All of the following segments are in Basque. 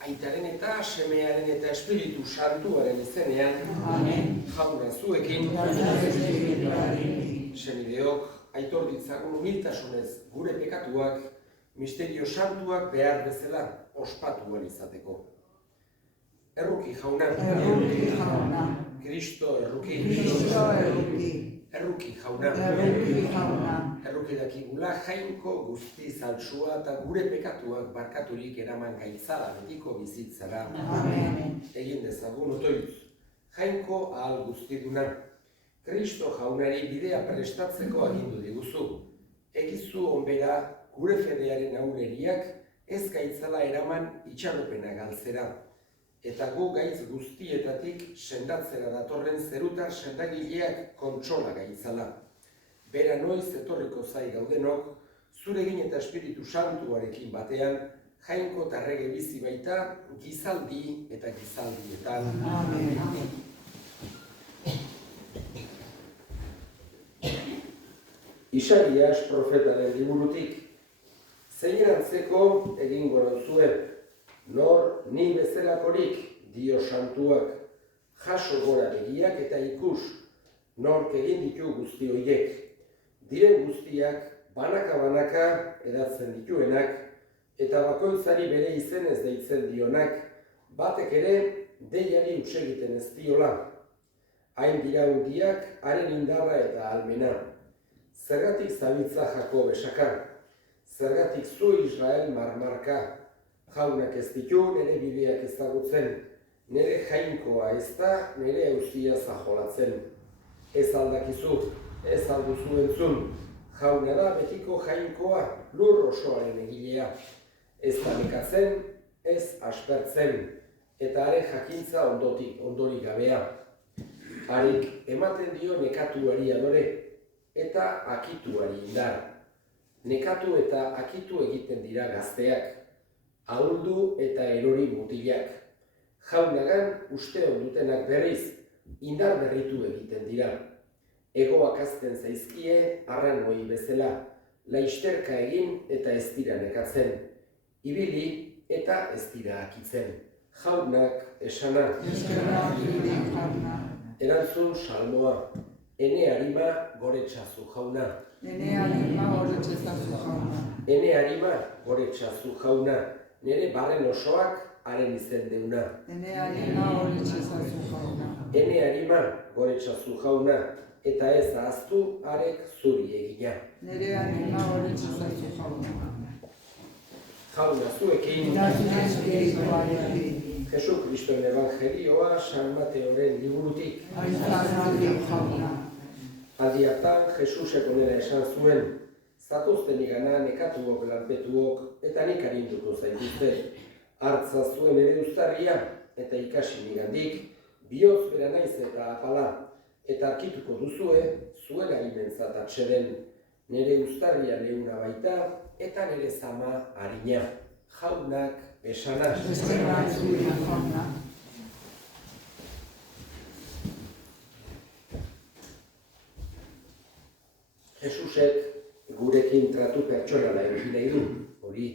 Aitaren eta Semearen eta Espiritu Santuaren izenean, Amen. Jauna zuekin, senideok, aitor ditzagun humiltasunez gure pekatuak, misterio santuak behar bezala ospatu ahal izateko. Erruki jauna, Kristo erruki, erruki jauna, erruki dakigula jainko guzti zaltsua eta gure pekatuak barkaturik eraman gaitzala betiko bizitzara. Egin dezagun otoitz, jainko ahal guztiduna, Kristo jaunari bidea prestatzeko agindu diguzu. Egizu onbera gure fedearen aurreriak ez gaitzala eraman itxaropena galtzera. Eta gu gaitz guztietatik sendatzera datorren zerutar sendagileak kontsola gaitzala. Bera noiz etorriko zai gaudenok, zuregin eta Espiritu Santuarekin batean, jainko eta errege bizi baita, gizaldi eta gizaldietan. Amen. Isaias profetaren liburutik, zein antzeko egingo nauzue, nor ni bezalakorik dio santuak, jaso gora begiak eta ikus, nork egin ditu guzti horiek. Diren guztiak banaka-banaka edatzen dituenak, eta bakoitzari bere izenez deitzen dionak, batek ere deiari huts egiten ez diola. Hain dira hundiak, haren indarra eta almena. Zergatik zabiltza Jakob esaka, zergatik zu Israel marmarka, jaunak ez ditu nire bideak ezagutzen, nire jainkoa ez da nire auzia zajolatzen. Ez aldakizu, ez alduzu entzun, jauna da betiko jainkoa lur osoaren egilea. Ez da nekatzen, ez aspertzen, eta haren jakintza ondorik gabea. Harik ematen dio nekatuari adore, eta akituari indar. Nekatu eta akitu egiten dira gazteak, ahuldu eta erori mutilak. Jaunagan uste ondutenak berriz, indar berritu egiten dira. Egoak azten zaizkie, arranoi bezala, laisterka egin eta ez dira nekatzen. Ibili eta ez dira akitzen. Jaunak esana. Erantzun salmoa. Ene harima goretsazu jauna. Ene harima goretsazu jauna. Ene harima goretsazu jauna. Nere barren osoak haren izen deuna. Ene harima goretsazu jauna. Ene harima goretsazu jauna. Eta ez ahaztu harek zuri egina. Nere harima goretsazu jauna. Jauna zuekin. Jesu Kristoen Evangelioa San Mateoren liburutik. Aldi hartan, Jesusek onela esan zuen, zatoztenik gana nekatuok, lanpetuok, eta nik arinduko zaituzte. Hartza zuen ere uztarria, eta ikasi nigandik, bihotz bera naiz eta apala, eta arkituko duzue, zuen arimentzat atseden. Nere uztarria leuna baita, eta nere zama harina. Jaunak esana. Jesusek gurekin tratu pertsonala egin nahi du. Hori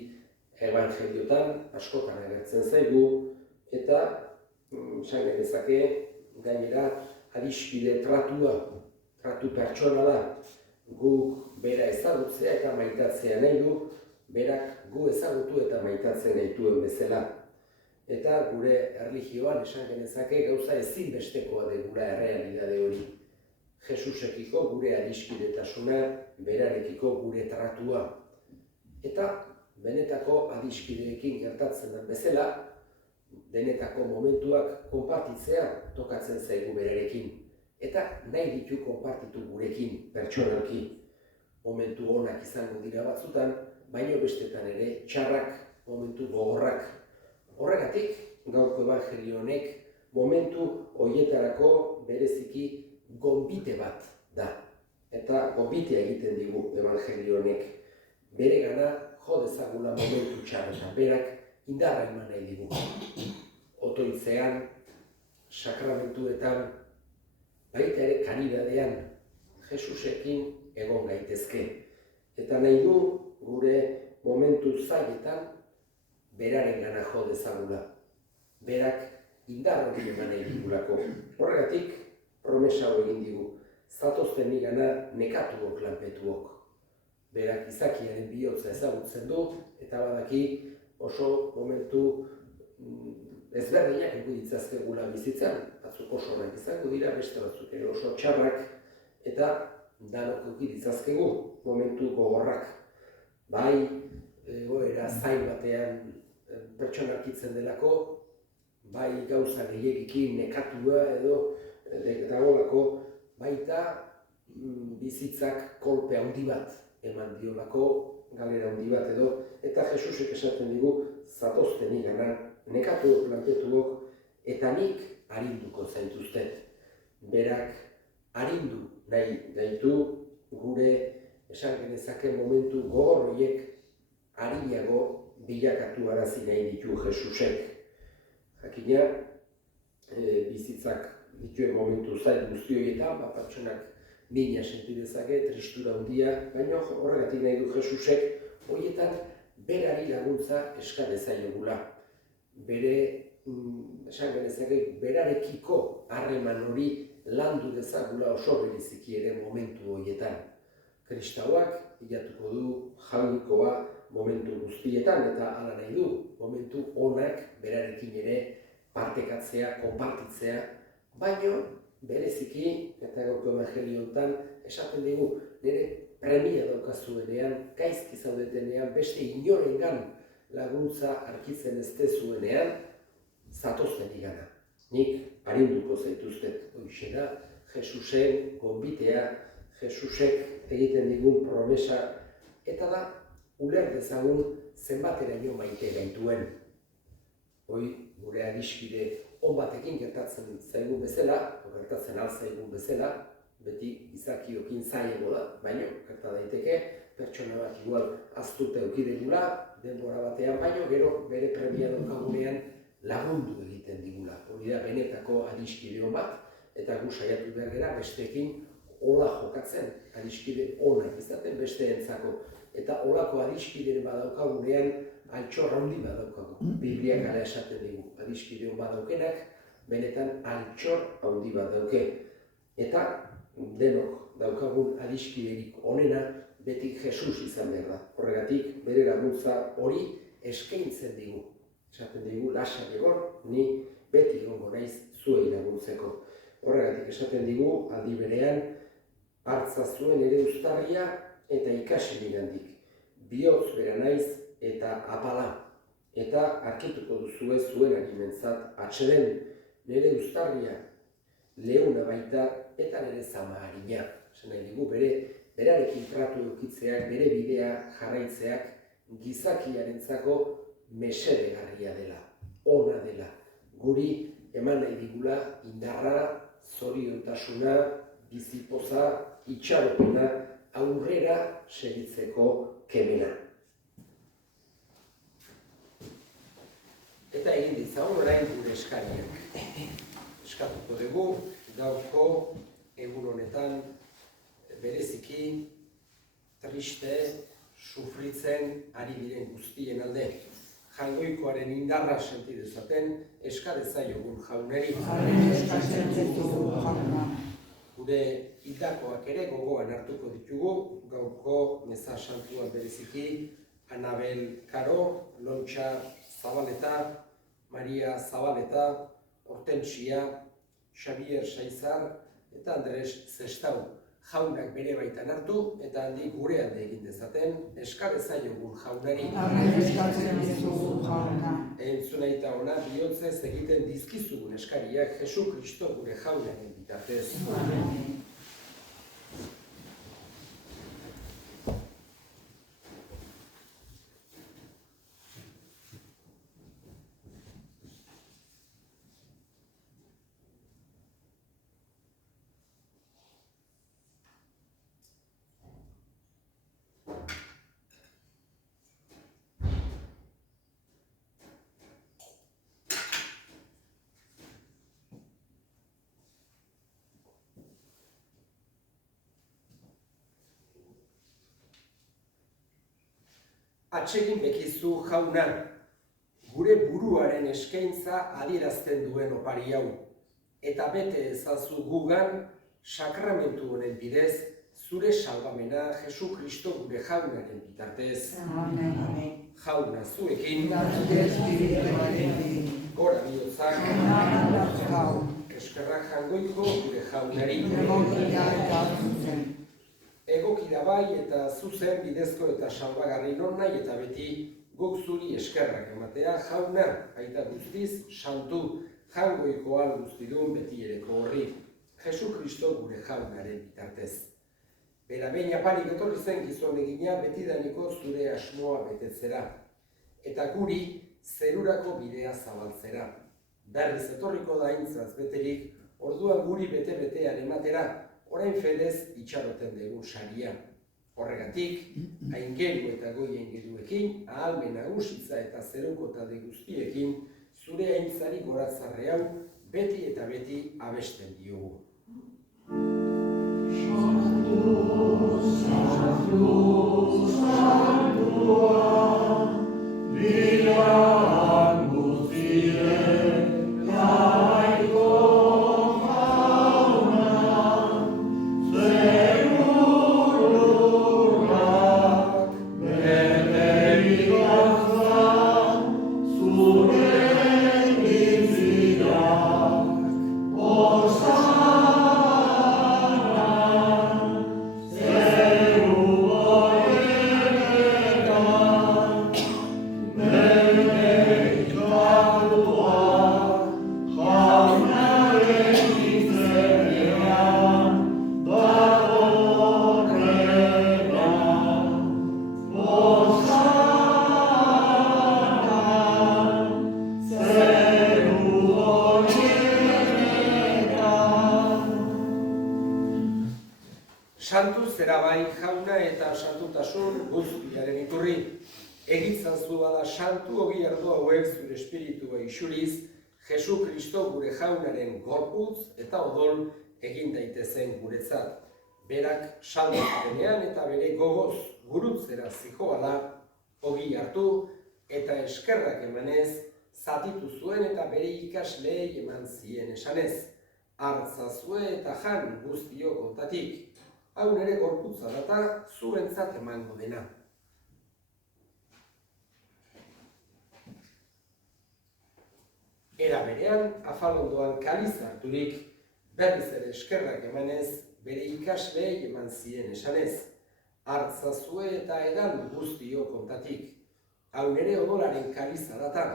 evangeliotan askotan agertzen zaigu, eta esan genezake gainera adiskide tratu pertsonala. Guk bera ezagutzea eta maitatzea nahi du, berak gu ezagutu eta maitatzen gaituen bezala. Eta gure erlijioan esan genezake gauza ezinbestekoa degula errealidade hori. Jesusekiko gure adiskidetasuna, berarekiko gure tratua. Eta benetako adiskideekin gertatzen den bezala, denetako momentuak konpartitzea tokatzen zaigu berarekin. Eta nahi ditu konpartitu gurekin, pertsonalki. Momentu onak izango dira batzutan, baina bestetan ere txarrak, momentu gogorrak. Horregatik, gaurko evangelio honek momentu horietarako bereziki gonbite bat da. Eta gonbitea egiten digu evangelio honek. Bere gana jo dezagula momentu txarretan, berak indarra eman nahi digu. Otoitzean, sakramentuetan, baita ere karidadean, Jesusekin egon gaitezke. Eta nahi du gure momentu zailetan beraren gana jo dezagula. Berak indar hori eman nahi digulako. Horregatik, promesa hau egin digu, zatozten nigana nekatuok lanpetuok. Berak izakiaren bihotza ezagutzen du, eta badaki oso momentu ezberdinak egu ditzazkegula bizitzan. Batzuk oso onak izango dira, beste batzuk ere oso txarrak, eta danok egu ditzazkegu momentu gogorrak. Bai, egoera zain batean pertsona aurkitzen delako, bai gauza gehiagikin nekatua edo dagoelako, baita bizitzak kolpe handi bat eman diolako, galera handi bat edo, eta Jesusek esaten digu, zatozten nigana, nekatuok lanpetuok, eta nik arinduko zaituztet. Berak arindu nahi gaitu gure esan genezake momentu gogor horiek arinago bilakatu arazi nahi ditu Jesusek. Jakina, bizitzak dituen momentu zain guzti horietan, pertsonak mina senti dezake, tristura handia, baina horregatik nahi du Jesusek horietan berari laguntza eska dezaiogula. Bere, esan genezake, berarekiko harreman hori landu dezagula oso bereziki ere momentu horietan. Kristauak hilatuko du jaunikoa momentu guztietan eta hala nahi du, momentu onak berarekin ere partekatzea, konpartitzea, baina bereziki, eta gaurko evangelioetan esaten digu, nire premia daukazuenean, gaizki zaudetenean, beste inorengan laguntza arkitzen ez dezuenean, zatozten igana. Nik arinduko zaituztet, hoixe da, Jesusen gonbitea, Jesusek egiten digun promesa, eta da, uler dezagun zenbateraino maite gaituen. Hoi, gure adiskide on batekin gertatzen zaigun bezala, gertatzen alzaigun bezala, beti izakiokin zaiego da, baina gerta daiteke, pertsona bat igual azturta eukidegula, denbora batean, baina gero bere premia daukagunean lagundu egiten digula. Hori da benetako adiskide on bat, eta gu saiatu behar gara besteekin hola jokatzen, adiskide onak izaten besteentzako. Eta holako adiskideren badaukagunean altxor handi badaukagu. Bibliak hala esaten digu, adiskide on badaukenak, benetan altxor handi badauke. Eta denok daukagun adiskiderik onena beti Jesus izan behar da. Horregatik bere laguntza hori eskaintzen digu. Esaten digu, lasai egon, ni beti egongo naiz zuei laguntzeko. Horregatik esaten digu, aldi berean, hartza zuen ere uztarria eta ikasi nigandik. Bihotz bera naiz eta apala. Eta arkituko duzue zuen animentzat atseden nire uztarria leuna baita eta nire zama harina. Esan nahi digu, berarekin tratu edukitzeak, bere bidea jarraitzeak gizakiarentzako mesedegarria dela, ona dela. Guri eman nahi digula indarra, zoriontasuna, bizipoza, itxaropena, aurrera segitzeko kemena. Eta egin ditzagun orain gure eskariak. Eskatuko dugu, gaurko egun honetan bereziki, triste, sufritzen ari diren guztien alde. Jangoikoaren indarra senti dezaten, eskadezaiogun jauneri. Gure hildakoak ere gogoan hartuko ditugu, gaurko meza santuak bereziki, Anabel Karo, Lontxa Zabaleta, Maria Zabaleta, Hortentsia, Xabier Saizar eta Andres Zestau. Jaunak bere baitan hartu eta handik gure alde egin dezaten, eskadezaiogun jaunari. Entzuna eta ona bihotzez egiten dizkizugun eskariak Jesu Kristo gure jaunaren bitartez. Atsegin bekizu jauna, gure buruaren eskaintza adierazten duen opari hau. Eta bete ezazu gugan, sakramentu honen bidez, zure salbamena Jesu Kristo gure jaunaren bitartez. Amen. Jauna zuekin, Espirituarekin. gora bihotzak, Gau. eskerrak jangoiko gure jaunari. Egokia eta zuzen. Egoki da bai eta zuzen bidezko eta salbagarri non nahi eta beti guk zuri eskerrak ematea jauna, aita guztiz, santu, jangoiko al guztidun beti ereko horri, Jesu Kristo gure jaunaren bitartez. Bera behin aparik etorri zen gizon egina betidaniko zure asmoa betetzera, eta guri zerurako bidea zabaltzera. Berriz etorriko da aintzaz beterik, orduan guri bete-betean ematera, orain fedez itxaroten dugu saria. Horregatik, aingeru eta goi aingeruekin, ahalmen nagusitza eta zeruko talde guztiekin, zure aintzari goratzarre hau beti eta beti abesten diogu. Santu zera bai jauna eta santutasun guztiaren iturri. Egitzazu bada santu ogi ardo hauek zure espiritua isuriz, Jesu Kristo gure jaunaren gorputz eta odol egin daitezen guretzat. Berak salbazenean eta bere gogoz gurutzera zijoala ogi hartu eta eskerrak emanez, zatitu zuen eta bere ikasleei eman zien esanez. Hartzazue eta jan guztiok ontatik. Hau nere gorputza data zuentzat emango dena. Era berean, afalondoan kaliz harturik, berriz ere eskerrak emanez, bere ikasleei eman zien esanez. Hartzazue eta edan guztiok ontatik. Hau nere odolaren kaliza data,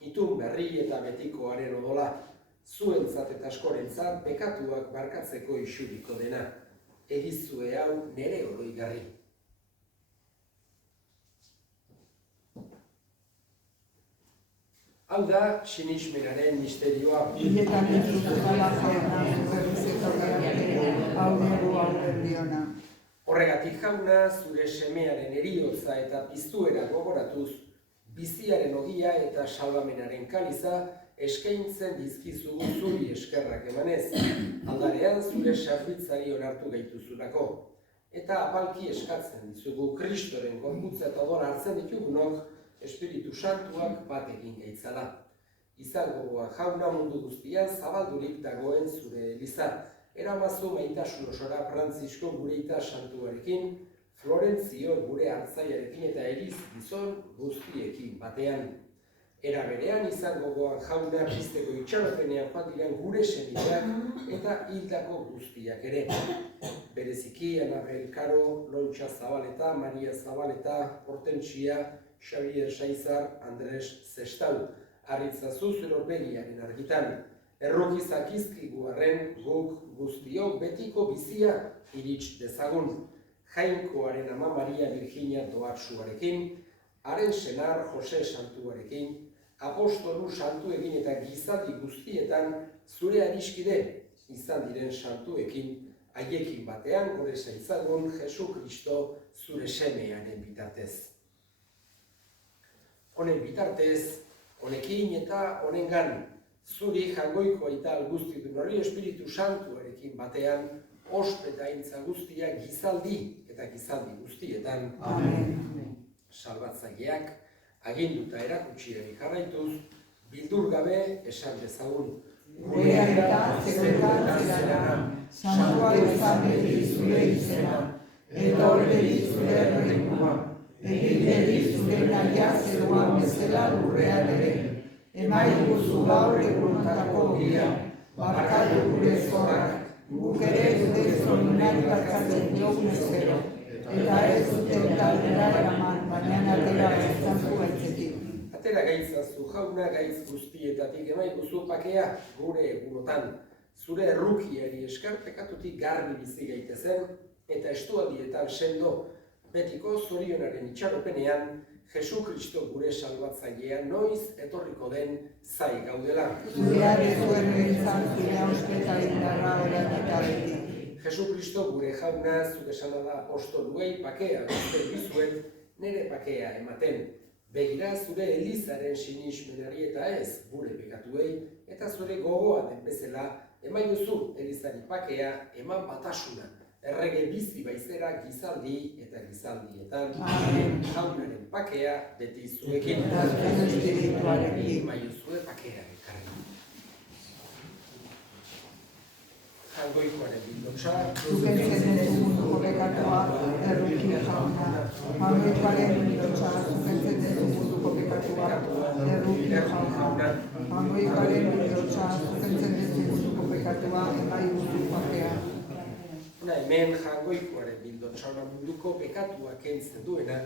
itun berri eta betikoaren odola, zuentzat eta askorentzat bekatuak barkatzeko isuriko dena. Egizue hau nere oroigarri. Hau da sinismenaren misterioa. Hiletan entzutela jauna, berrizetorrean hau nero aurrendiona. Horregatik jauna, zure semearen heriotza eta piztuera gogoratuz, biziaren ogia eta salbamenaren kaliza eskaintzen dizkizugu zuri eskerrak emanez, aldarean zure sarritzari onartu gaituzulako. Eta apalki eskatzen dizugu Kristoren gorputza eta odola hartzen ditugunok, Espiritu Santuak bat egin gaitzala. Izango jauna mundu guztian zabaldurik dagoen zure eliza. Eramazu maitasun osora Frantzisko gureita santuarekin, Florentzio gure hartzaiarekin eta eriz gizon guztiekin batean. Era berean izango jauna pizteko itxaropenean joan diren gure senideak eta hildako guztiak ere. Bereziki Anabel Karo, Lontxa Zabaleta, Maria Zabaleta, Hortentsia, Xavier Saizar, Andres Zestau, Arritzazu zure begiaren argitan. Errokizak izkigu arren guk guztiok betiko bizia irits dezagun. Jainkoaren ama Maria Virginia Doarsuarekin, haren senar Jose Santuarekin, apostolu santuekin eta gizati guztietan zure adiskide izan diren santuekin, haiekin batean gore zaitzagun Jesu Kristo zure semearen bitartez. Honen bitartez, honekin eta honengan, zuri jangoiko eta guztitun hori Espiritu Santuarekin batean, ospetaintza guztia gizaldi eta gizaldi guztietan. Amen. Salbatzaileak, Aginduta erakutsiari jarraituz, bildur gabe esan dezagun. Gure aita zerutan zerana, santua izan beti zure izena, etor beti zure erreikua, egin beti zure naia zeruan bezala lurrean ere, emaiguzu gaur egunontako ogia, barkatu gure zorrak, guk ere gure zorinari barkatzen diogun ezero, eta ez duten taldera eraman, baina atera eztazu aitzetik. Atera gaitzazu jauna gaitz guztietatik emaiguzu pakea gure egunotan. Zure errukiari esker pekatutik garbi bizi gaitezen eta estualdietan sendo betiko zorionaren itxaropenean Jesu Kristo gure salbatzailean noiz etorriko den zai gaudela. Zureare zuen izan zure ospeta indarra orain eta beti. Jesu Kristo gure jauna zuk esana da ostoluei pakea guzten dizuet nire pakea ematen. Begira zure Elizaren sinismenari eta ez gure pekatuei eta zure gogoa den bezala emaiozu Elizari pakea eman batasuna. Errege bizi baizera gizaldi eta gizaldietan. Jaunaren pakea beti zuekin. Emaiozue pakea ekarri. Jangoikoaren bildotxa. Zukentzen ez munduko pekatua, erruki jauna. Jangoikoaren bildotxa, zukentzen ez munduko pekatua, erruki jauna. Jangoikoaren bildotxa, zukentzen ez munduko pekatua, emaiguzu pakea. Hemen jangoikoaren bildotxauna munduko pekatua kentzen duena,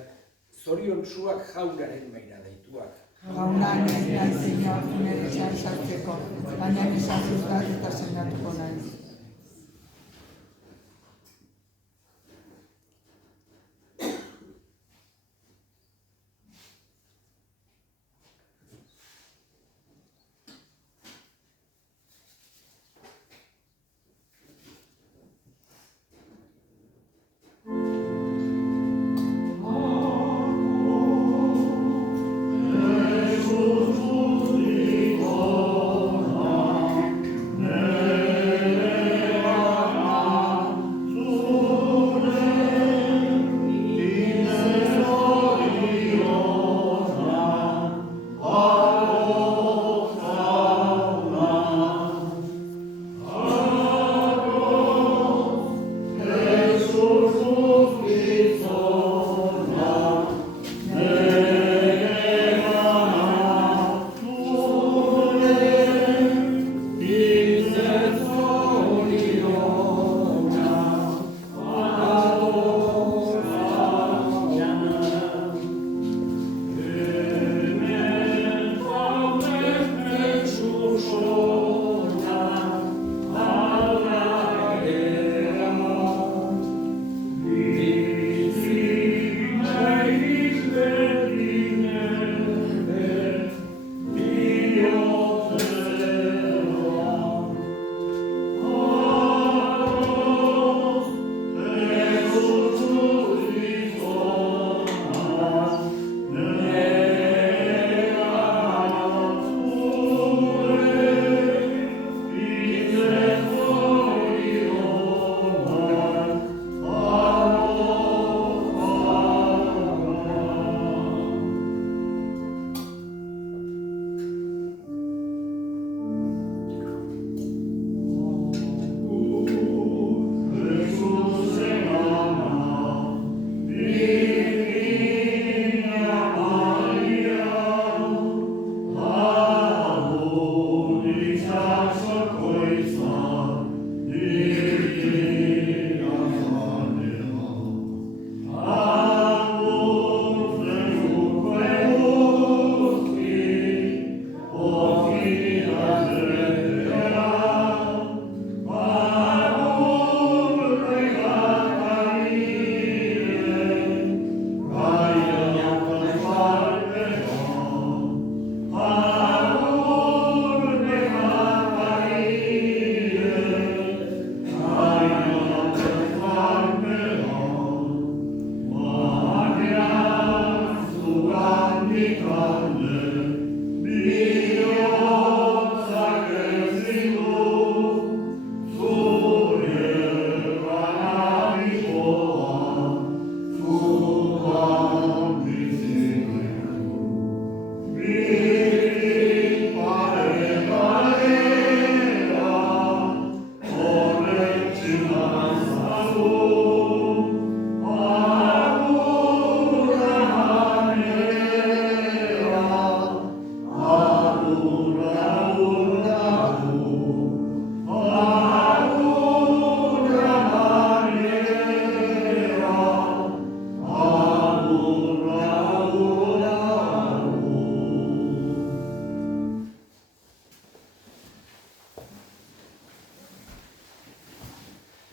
zoriontsuak jaunaren maira daituak. Jauna nahi nahi zinioak nire txan sartzeko, baina izazuztat eta sendatuko naiz. Amen.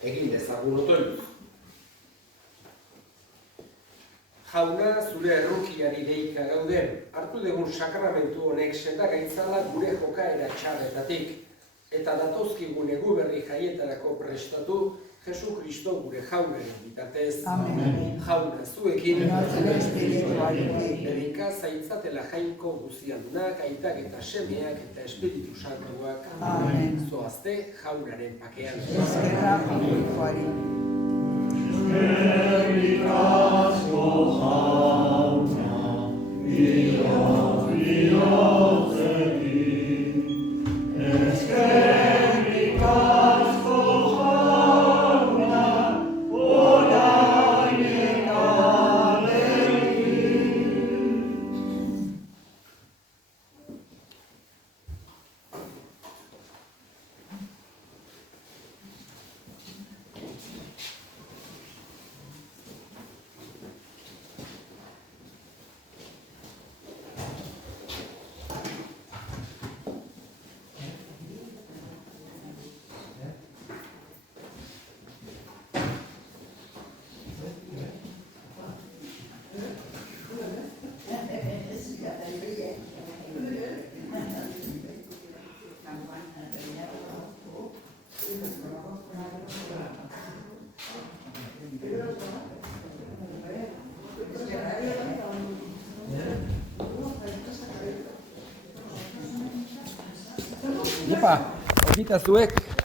Egin dezagun otoituz. Jauna, zure errukiari deika gaude, hartu dugun sakramentu honek sendagaitzala gure jokaera txarretatik, eta datozkigun egu berri jaietarako prestatu Jesu Kristo gure jaunaren bitartez. Amen. Jauna zuekin, Zure espirituarekin. bedika zaitzatela jainko guziadunak, aitak eta semeak eta espiritu santuak. Amen. Zoazte jaunaren pakean. Eskerrak jainkoari. Epa, ogita zuek,